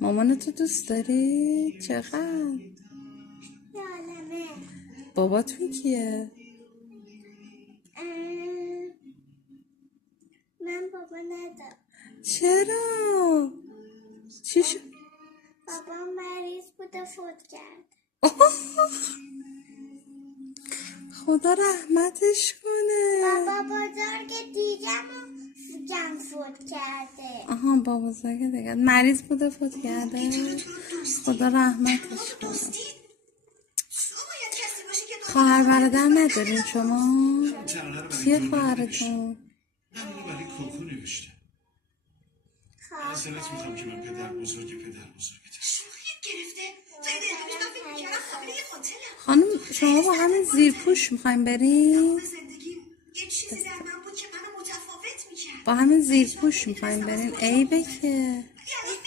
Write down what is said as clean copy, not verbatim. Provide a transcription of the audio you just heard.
مامانتو دوست داری؟ چقدر؟ یادمه باباتون کیه؟ من بابا ندارم. چرا؟ چی شد؟ بابا مریض بوده فوت کرد. خدا رحمتش کنه. بابا بزرگ دیگم فوت کرده. آها بابا بزرگ دیگه مریض بوده فوت کرده. خدا رحمتش کنه. خواهر برادر ندارین شما؟ کیه خواهرتون؟ همونو برای کوکو نوشته. معذرت میخوام که من پدر بزرگتم. شوخی گرفته. من فکر می‌کردم قابل یه هتلم. خانم شما با همین زیرپوش میخوایم بریم؟ به زندگیم یه چیزی در من بود که منو متفاوت می‌کرد. با همین زیرپوش میخوایم بریم؟ عیبه که